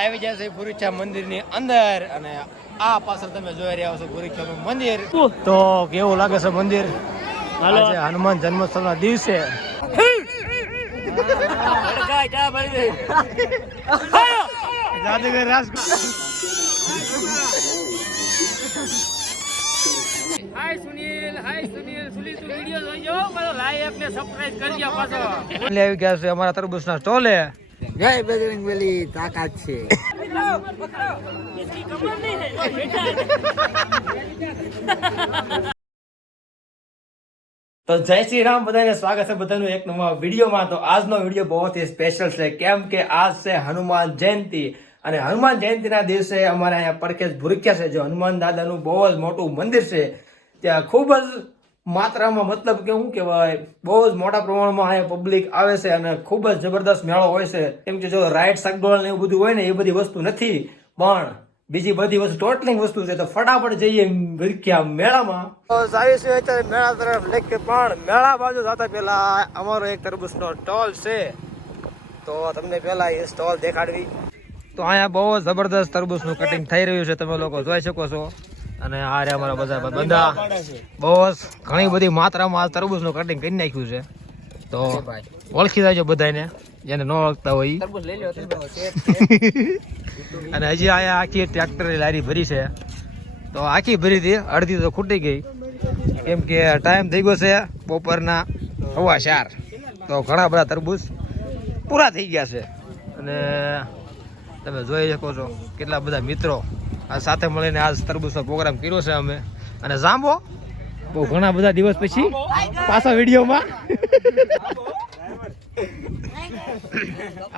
આવી જાય છે ભૂરીખા મંદિરની અંદર અને આ પાછળ તમે જોઈ રહ્યા છો ભૂરીખાનું મંદિર. તો કેવું લાગે છે મંદિર આજે હનુમાન જન્મોત્સવના દિવસે? જાદુગર રાજકોટ. હાય સુનિલ સુનિલ તું વિડિયો જોજો મારો લાઈક ને સબસ્ક્રાઇબ કરજો પાછો. આવી ગયા છે અમારા તરબૂચના સ્ટોલે. જય બજરંગબલી તાકાત છે. તો જય શ્રી રામ, બધાને સ્વાગત છે બધાનું એક નવા વિડીયોમાં. તો આજનો વિડીયો બહુ જ સ્પેશિયલ છે, કેમ કે આજ છે હનુમાન જયંતિ અને હનુમાન જયંતિના દિવસે અમારે અહીંયા પડખે ભૂરીખા છે, જો હનુમાન દાદાનું બહુ જ મોટું મંદિર છે. ત્યાં ખૂબ જ માત્રામાં, મતલબ કે શું કહેવાય, બહુ જ મોટા પ્રમાણમાં અહીંયા પબ્લિક આવે છે અને ખૂબ જ જબરદસ્ત મેળો હોય છે. કેમ કે જો રાઈડ સગડોળ ને એવું બધું હોય ને એ બધી વસ્તુ નથી, પણ બીજી બધી વસ્તુ ટોટલિંગ વસ્તુ છે. તો ફટાફટ જઈએ ભૂરીખા મેળામાં. તો આવીશું અત્યારે મેળા તરફ. લેકે પણ મેળા બાજુ જતા પહેલા અમારો એક તરબૂચનો સ્ટોલ છે, તો તમને પહેલા એ સ્ટોલ દેખાડવી. તો અહીંયા બહુ જબરદસ્ત તરબૂચનું કટિંગ થઈ રહ્યું છે, તમે લોકો જોઈ શકો છો. અને આ રે અમારા બધા બહુ ઘણી બધી માત્રામાં આ તરબૂચનું કટિંગ કરી નાખ્યું છે. તો ઓળખી જાજો બધાને જેને ન ઓળખતા હોય. અને હજી અહીંયા આખી ટ્રેક્ટરની લારી ભરી છે, તો આખી ભરી હતી, અડધી તો ખૂટી ગઈ કેમ કે ટાઈમ થઈ ગયો છે બપોરના 4:15. તો ઘણા બધા તરબૂચ પૂરા થઈ ગયા છે અને તમે જોઈ શકો છો કેટલા બધા મિત્રો આ સાથે મળીને આજ તરબૂચનો પ્રોગ્રામ કર્યો છે અમે. અને જાંબો બહુ ઘણા બધા દિવસ પછી પાછા વિડીયોમાં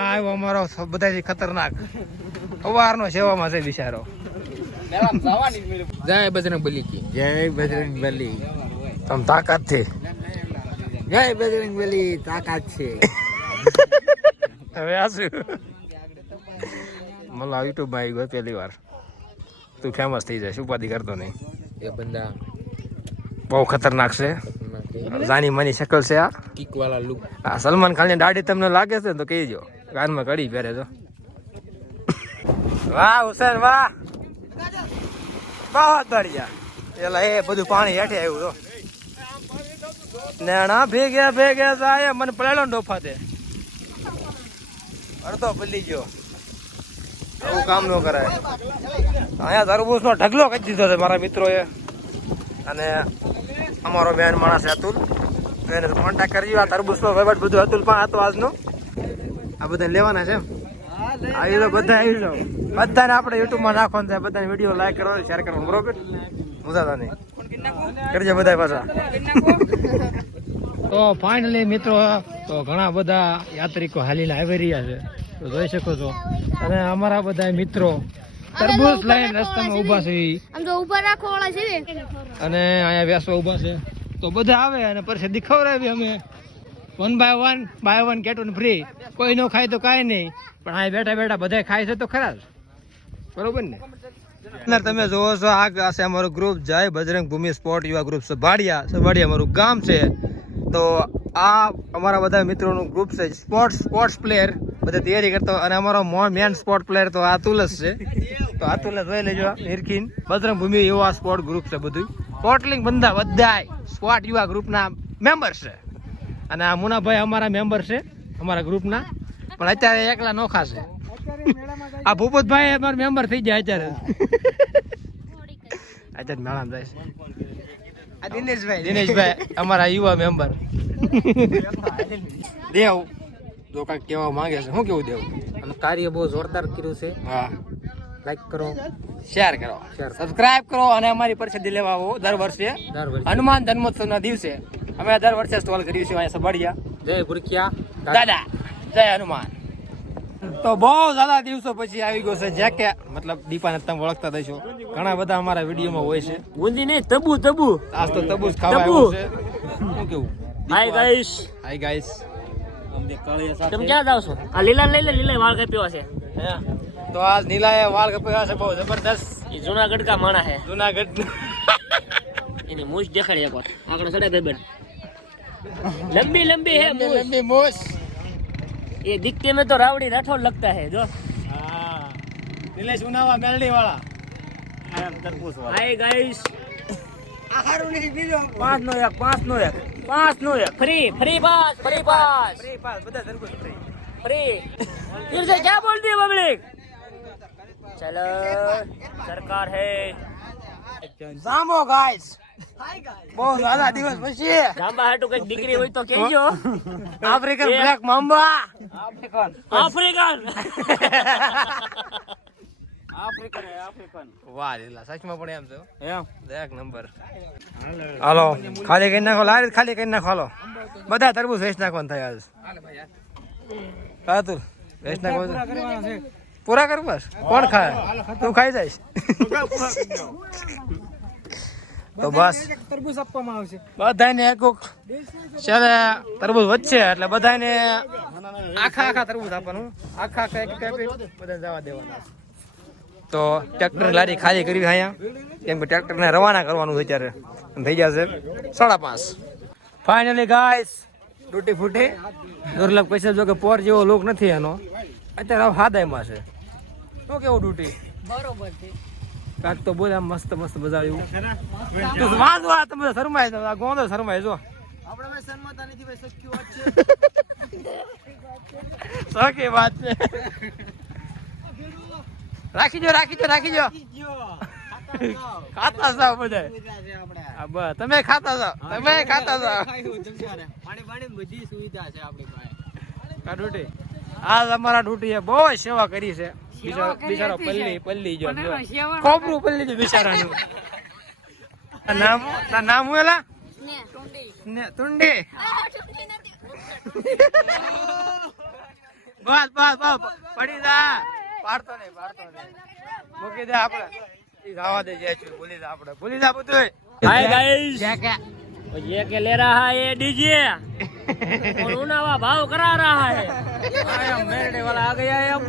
આવ્યો અમારો બધાથી ખતરનાક સવારનો સેવામાં છે બિચારો. જય બજરંગબલી કી જય બજરંગબલી. તમ તાકાત થી જય બજરંગબલી તાકાત છે. હવે આશું મતલબ યુટ્યુબ માં આવી ગયો પહેલી વાર. તું ફેમસ થઈ જાય, ઉપાધિ કરતો નહીં. એ બંદા બહુ ખતરનાક છે, જાની માની શકલ છે. આ કિક વાળા લુક. આ સલમાન ખાન ની દાઢી તમને લાગે છે તો કહીજો, કાનમાં કડી પહેરે તો. વાહ હુસેન વાહ, બહુ દરિયા એલા એ બધું પાણી હેઠે આવ્યું તો નેણા ભેગે ભેગે જાય મને પડેલો ડોફા તે અડધો પલ્લી ગયો. આવું કામ ન કરાય. અહીંયા તરબૂચ નો ઢગલો કરી દીધો છે મારા મિત્રોએ. અને અમારો બેન માણસ છે અતુલ, તો એને કોન્ટેક્ટ કરજો. આ તરબૂચ નો વહીવટ બધું અતુલ પણ હતો આજનો. આ બધા લેવાના છે, આવી તો બધા આવી જાવ. બધાને આપણે યુટ્યુબમાં નાખવાનું છે, બધાને વિડીયો લાઈક કરવાનો, શેર કરવાનો, બરોબર? મજા નહીં કરજો બધા પાછા. તો ફાઇનલી મિત્રો, તો ઘણા બધા યાત્રિકો હાલીને આવી રહ્યા છે, તો જોઈ શકો છો. અને અમારા બધા મિત્રો તરબૂચ લઈને રસ્તામાં ઊભા છે અને અહીંયા વેસવા ઊભા છે. તો બધા આવે અને પછી ખવડાવી અમે 1 બાય 1 ગેટ 1 ફ્રી. કોઈ ન ખાય તો કાંઈ નહીં, પણ અહીંયા બેઠા બેઠા બધા ખાય છે તો ખરા જ, બરોબર ને? તમે જોવો છો આ છે અમારું ગ્રુપ જય બજરંગ ભૂમિ સ્પોર્ટ યુવા ગ્રુપ સભાડિયા અમારું ગામ છે. તો આ અમારા બધા મિત્રોનું ગ્રુપ છે, સ્પોર્ટ્સ પ્લેયર બધા તૈયારી કરતા હોય. અને અમારો મેન સ્પોર્ટ પ્લેયર તો અતુલ જ છે. તો અતુલ જોઈ લેજો, નિરખીન બજરંગ ભૂમિ યુવા સ્પોર્ટ ગ્રુપ છે બધું. ટોટલિંગ બધા સ્પોર્ટ યુવા ગ્રુપના મેમ્બર છે. અને આ મુનાભાઈ અમારા મેમ્બર છે અમારા ગ્રુપના, પણ અત્યારે એકલા નોખા છે. આ ભૂપતભાઈ અમારા મેમ્બર થઈ જાય અત્યારે મેળામાં જાય છે. આ દિનેશભાઈ અમારા યુવા મેમ્બર. દેવ તો કઈક કહેવા માંગે છે, શું કેવું દેવ? અને કાર્ય બહુ જોરદાર કર્યું છે. હા, લાઈક કરો, શેર કરો, સબસ્ક્રાઇબ કરો. અને અમારી પરિષદ લેવા આવો દર વર્ષે હનુમાન જન્મોત્સવના દિવસે. અમે દર વર્ષે સ્ટોલ કર્યું છે અહીંયા સભાડિયા. જય ભૂરીખા દાદા, જય હનુમાન. તો બહુ જ્યાદા દિવસો પછી આવી ગયો છે જેકે, મતલબ દીપાને તમે ઓળખતા થશો, ઘણા બધા અમારા વિડીયોમાં હોય છે. ગુંજી નહીં, તબુ આજ તો તબૂચ ખાવા આવ્યું છે. શું કેવું? Hi guys. તમે ક્યાં જાવ છો? આ લીલા લઈ લે, લીલા વાળ કાપ્યો છે. તો આજ નીલાએ વાળ કપાવ્યા છે, બહુ જબરદસ્ત. એ જુનાગઢ કા માણા છે. જુનાગઢ એની મૂછ દેખાડી એકવાર આગળ ચડે ભાઈ બેન. लंबी लंबी है लंबी मूछ। ये दिखने में तो रावड़ी राठौड़ लगता है जो। નિલેશ ઉનાવા મેલડી વાળા હાય ગાઈસ આ હારું નહીં બીજો 5 નો 1 5 નો 1 5 નો ફ્રી પાસ ફ્રી પાસ બધા તરબૂચ ફ્રી फ्री फिर से क्या बोलती है पब्लिक चलो सरकार है જામો ગાઈસ બહુ સારા દિવસ પછી જાંબા હાટુ કઈક દીકરી હોય તો કહેજો આફ્રિકન બ્લેક મામ્બા આફ્રિકન વાહ લીલા સચમાં પણ એમ છે એમ એક નંબર હાલો ખાલી કરી નાખો લારી ખાલી કરી નાખો હાલો બધા તરબૂચ વેચ નાખવાનું થાય આજ કાતુલ વેચ નાખો પૂરા કર બસ કોણ ખાય તું ખાઈ જઈશ તો બસ તરબૂચ આપવામાં આવશે બધાને એક છે તરબૂચ વધશે એટલે બધાને આખા તરબૂચ આપવાનું આખા એક બધા જવા દેવાના તો ટ્રેક્ટર લારી ખાલી કરી અહીંયા કેમ કે ટ્રેક્ટરને રવાના કરવાનું છે અત્યારે થઈ જશે 5:30 ફાઇનલી ગાઈસ તૂટી ફૂટી દુર્લભ પૈસા જો કે પોર જેવો લોક નથી એનો અત્યારે હાદાયમાં છે તો કેવું તૂટી બરોબર છે કાક તો બોલ મસ્ત બજાવ્યું તું વાંધો આ તમે શરમાય છે આ ગોંધો શરમાય જો આપણે ભાઈ શરમાતા નથી ભાઈ સચ્ચી વાત છે સાચી વાત છે રાખી જો ખાતા જાવ બધા તમે ખાતા જાવ પાણી બધી સુવિધા છે આપણી પાસે આજ અમારા ડૂટીએ બહુ સેવા કરી છે બિચારો પલ્લી જો કોપરું પલ્લી જો બિચારાનું નામ હું એલા તુંડી બસ પડી જા પાડતો નહીં મૂકી દે આપણે જવા દે જે છું ભૂલી જા બધું हाय गाइस ये के ले रहा है ये डीजे और उनावा भाव करा रहा है मेरे वाला आ गया है अब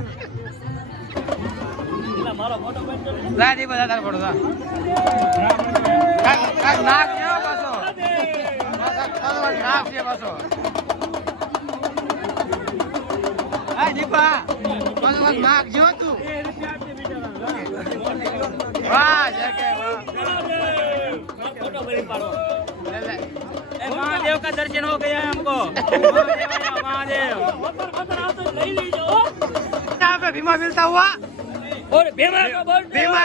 मारो फोटो दादी बता तार फोटो दा नाक जो बसो नाक जे बसो आ दीपा बस नाक जो तू वाह जके वाह फोटो बड़ी पाड़ो महादेव का दर्शन हो गया है हमको महादेव ले लीजिए यहाँ पे भीमा मिलता हुआ और भीमा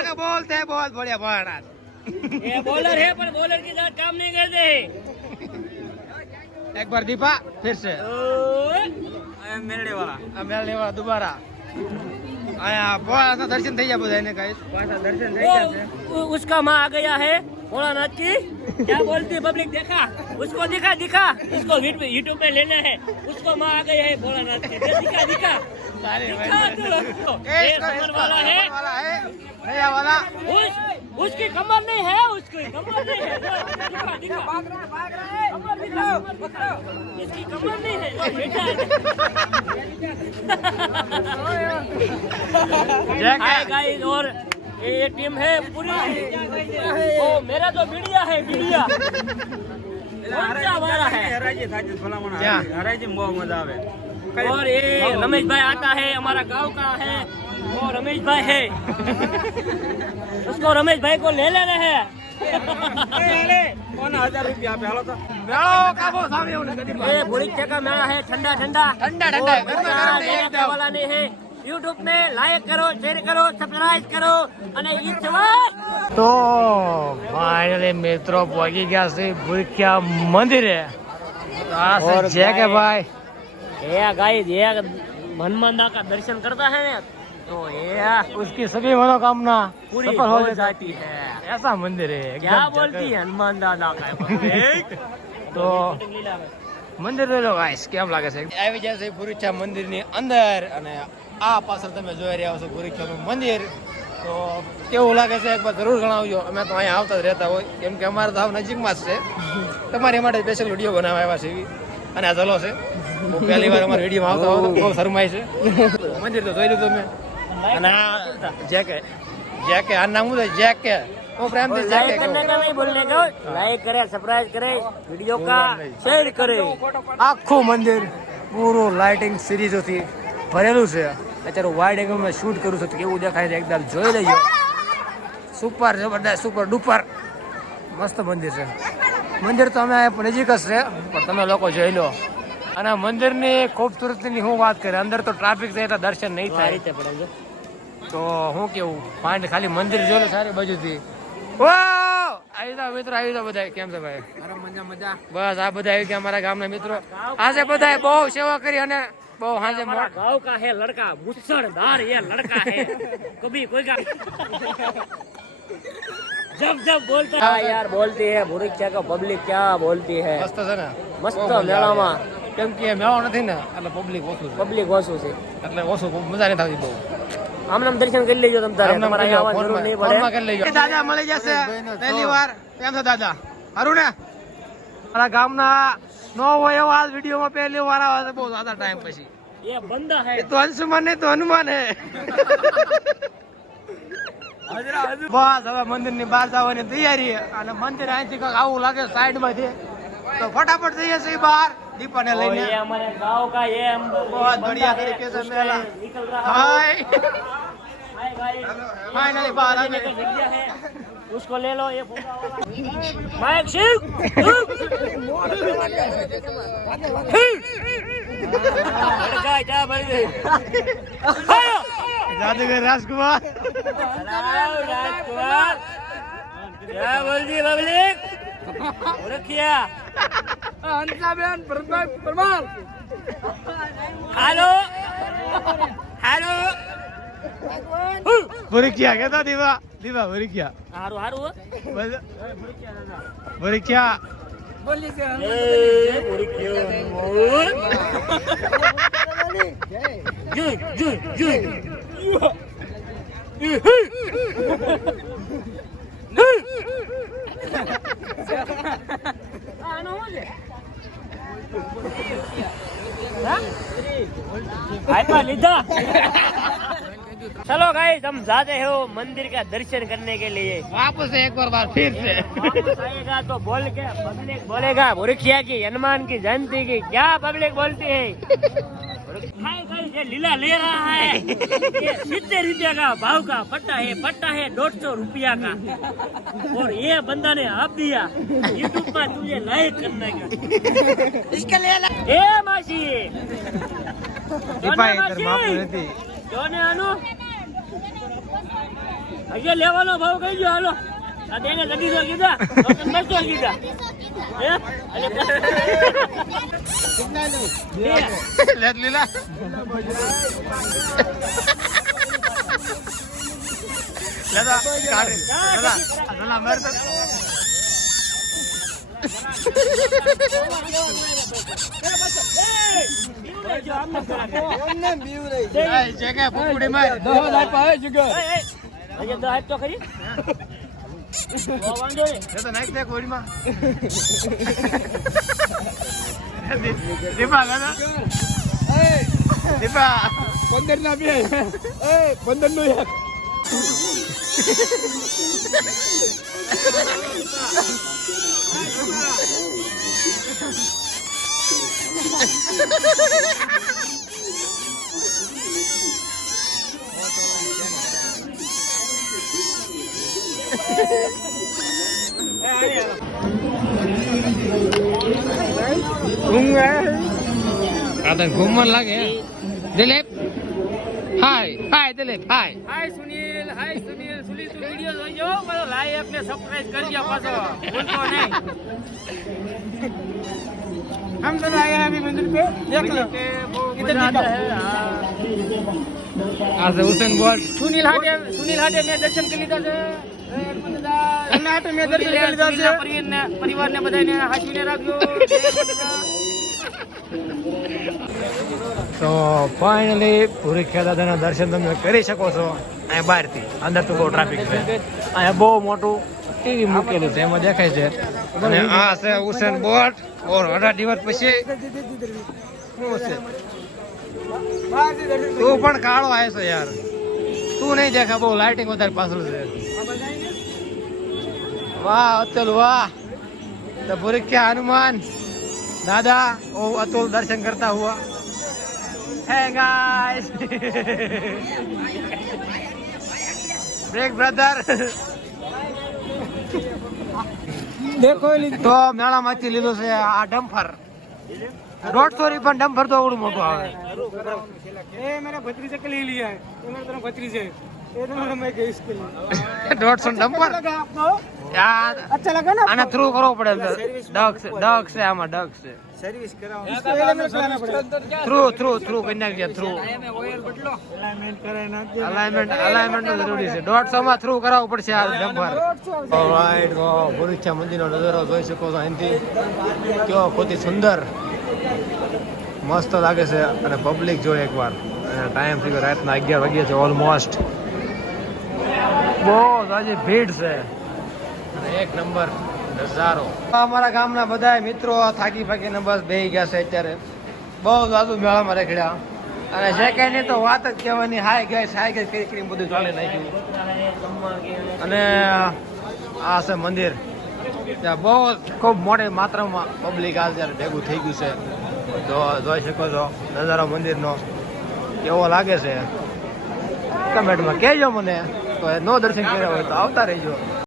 का बोलते हैं बहुत बढ़िया बॉलर ये बॉलर है पर बॉलर के साथ काम नहीं करते एक बार दीपा फिर से मेरे वाला दोबारा आया बहुत दर्शन થઈ ગયા બધાને ગાઈસ પાછા દર્શન થઈ ગયા છે उसका माँ आ गया है भोलानाथ की क्या बोलती है पब्लिक देखा उसको दिखा इसको यूट्यूब पे लेना है उसको माँ आ गया है भोलानाथ की दिखा सारे ये कमर वाला है नया वाला उसकी कमर नहीं है उसकी कमर नहीं है दिखा कमर दिखा इसकी कमर नहीं है हाय गाइस और ये टीम है पूरी ओ मेरा तो मीडिया है मीडिया कौन सा हमारा है हराजी था जिस भला क्या? हराजी में बहुत मजा आवे और ये रमेश भाई आता है हमारा गांव का है वो रमेश भाई है उसको रमेश भाई को ले लेना है कौन 1000 रुपया पे हालो तो મેળો કાબો સામે એવું નથી ये भुरिक्या का मेला है ठंडा ठंडा और गरमा लेने गरम का वाला नहीं है यूट्यूब में लाइक करो शेयर करो सब्सक्राइब करो અને તો ફાઇનલી મિત્રો પહોંચી ગયા છે ભૂખ્યા મંદિરે તો આ છે કે ભાઈ ये गाइस ये हनुमान का दर्शन करता है ना तो ये उसकी सभी मनोकामना पूरी सफल हो हो जाती जाती है ऐसा मंदिर है क्या एकदम बोलती है हनुमान दादा का તો મંદિર જોઈ લો ગાઈસ કેમ લાગે છે આવી જાય છે ભૂરિયા મંદિરની અંદર અને આ પાછળ તમે જોઈ રહ્યા છો ભૂરિયાનું મંદિર તો કેવું લાગે છે એકવાર જરૂર જણાવજો અમે તો અહીંયા આવતા જ રહેતા હોય કેમ કે અમારે તો આવ નજીકમાં જ છે તમારી માટે સ્પેશિયલ વિડીયો બનાવવા આવ્યા છે એવી અને આ ચલો છે હું પહેલી વાર અમારા વિડીયોમાં આવતો હોતો બહુ શરમાય છે મંદિર તો જોઈ લીધું મેં અને આ જેકે આ નામ શું છે જેકે હું પ્રેમથી જેકે लाइक करने का नहीं बोलने का लाइक करे सब्सक्राइब करे वीडियो का शेयर करे આખું મંદિર પૂરું લાઇટિંગ સિરીઝોથી ભરેલું છે અત્યારે વાઇડ એંગલમાં શૂટ કરું છું તો કેવું દેખાય છે એકદમ જોઈ લેજો. સુપર જબરદસ્ત સુપર ડુપર મસ્ત મંદિર છે. મંદિર તો અમે નજીક જ છે પણ તમે લોકો જોઈ લો. અને મંદિરની ખૂબસૂરતીની હું વાત કરીએ, અંદર તો ટ્રાફિક છે એટલે દર્શન નહીં આ થાય. રીતે પડે છે. તો હું કેવું પાંચ ખાલી મંદિર જોઈ લો સારી બાજુથી. આવી જાઓ મિત્રો, આવી જાઓ બધા. કેમ છે ભાઈ? મજા. બસ આ બધા આવી ગયા અમારા ગામના મિત્રો. આજે બધા બહુ સેવા કરી અને બહુ હાજે हमारा गांव का है लड़का, मुसलधार ये लड़का है, कभी कोई का जब जब बोलता है यार बोलती है भुरिक्या का पब्लिक क्या बोलती है. મસ્ત છે ને मस्त मेळाમાં કેમ કે મેળો નથી ને એટલે પબ્લિક ઓછું છે, પબ્લિક ઓછું છે. એટલે ઓછું મજા નહીં થતી બહુ. આમ દર્શન કરી લેજો તમ તારે, તમારે અહીંયા આવવાની જરૂર નહીં પડે. દાદા મળી જશે પહેલી વાર. કેમ છે દાદા? સારું ને? મારા ગામના નો હોય એવો આ વિડીયોમાં પહેલી વાર આવે છે બહુ જ્યાદા ટાઈમ પછી. ये बंदा है. એ તો અંશુમાન નહીં તો હનુમાન હે. બસ હવે મંદિર ની બહાર જવાની તૈયારી. અને મંદિર અહીંથી કંઈક આવું લાગે સાઈડ માંથી તો ફટાફટ જઈએ છીએ બહાર દીપાને और લઈને. ये हमारे गांव का ये हम बहुत बढ़िया तरीके से मेला. निकल रहा હાય है गाइस. फाइनली बाहर आ लेने गए. का जग्या है, उसको ले लो. ये पूरा वाला माइक शिव लड़का क्या बन गई. जादूगर राजकुमार. राजकुमार क्या बोलती पब्लिक रखिया. Hello hello. ભૂરિક્યા કેતા દીવા દીવા ભૂરિક્યા हारू हारू ભૂરિક્યા जुई जुई जुई लीधा. चलो गाइस हम जाते हैं वो मंदिर का दर्शन करने के लिए. वापस एक बार फिर से. वापस आएगा तो बोल के पब्लिक बोलेगा भुरिक्या की हनुमान की जयंती की क्या पब्लिक बोलती है. हाय गाइस ये लीला ले रहा है. ये 70 रुपया का भाव का पट्टा है 150 रुपया का. और ये बंदा ने आप दिया यूट्यूब पर तुझे लाइक करने का. इसके लिए ए मासी દીપા ઇધર માફ નથી. જોને આનો અહીંયા લેવાનો ભાવ કઈ ગયો. હાલો આ દેને લગી જો કીધા તો તમે તો કીધા હે લેત લીલા લેતા કાઢી લેતા અલા મર તો જગ્યા ફૂકડી માર 10,000 પાવે જગ્યા. અહીંયા તો આજ તો ખરી વાંધો નહીં. એ તો નાખ દે કોડીમાં. દીપા લેતા દીપા 15 ના બે 15 નો એક. ઘુમર લાગે. દિલીપ હાય હાય દિલીપ હાય. હાય સુનિલ સુનિલ તું વિડિયો જોઈજો મારો લાઈક ને સબસ્ક્રાઇબ કરજો પાછો ભૂલતો નહીં. हम सब आए हैं अभी मंदिर पे. देख लो इधर आता है. आज हुसैन बोल्ट सुनील हाटे મેં દર્શન કરી લીધા છે. कर्नाटक में दर्शन कर लीधा છે. પરિવારને બધાને હાચવીને રાખજો. તો ફાઇનલી ભુરિક્યા દાદાના દર્શન તમે કરી શકો છો અહીંયા બહારથી. અંદર તો બહુ ટ્રાફિક છે. અહીંયા બહુ મોટું ટીવી મૂકેલું છે એમાં દેખાય છે. અને આ છે હુસેન બોલ્ટ. ઓર 18 દિવસ પછી શું છે? તું પણ કાળો આવે છે યાર. તું નહીં દેખા, બહુ લાઇટિંગ વધારે પાછળ છે. વાહ અતુલ વાહ. तो भुरिक्या हनुमान दादा ओ अतुल दर्शन करता हुआ હે ગાઈસ બ્રેક બ્રધર દેખો તો મેળામાંથી લીધો છે આ ડમ્ફર 150 પણ ડમ્ફર તો આવડું મોટું આવે ये मेरा भतीजे के लिए लिया है ये मेरा दोनों भतीजे ये दोनों मैं गई इसके लिए 150 डम्फर लगा आपको યાર अच्छा लगा ना આને થ્રુ કરવો પડે ડક છે આમાં ડક છે सर्विस कराओ इसको एलिमेंट कराना पड़ेगा થ્રુ કરી નાખજે થ્રુ अलाइनमेंट कराना અલાઇનમેન્ટ નું જરૂરી છે 150 માં થ્રુ કરાવવું પડશે આ ડમ્ફર ઓલરાઈટ ભરૂચા મંદિરનો નજારો જોઈ શકો છો અહીંથી કેવો પોતી સુંદર મસ્ત લાગે છે અને પબ્લિક જો એકવાર અને ટાઈમ થઈ ગયો રાતના 11 વાગ્યા છે ઓલમોસ્ટ બહુ આજે ભીડ છે અને એક નંબર નજારો અમારા ગામના બધા મિત્રો થાકી ફાકીને બસ બેહી ગયા છે અત્યારે બહુ જાદુ મેળામાં રેખડ્યા અને સેકન્ડ તો વાત જ કહેવાની હાય ગઈ કરી બધું ચાલી નાખ્યું અને આ છે મંદિર ત્યાં બહુ ખૂબ મોટી માત્રામાં પબ્લિક આ જ્યારે ભેગું થઈ ગયું છે તો જોઈ શકો છો નજારો મંદિરનો કેવો લાગે છે કમેન્ટમાં કહેજો મને તો નો દર્શન કર્યા હોય તો આવતા રહેજો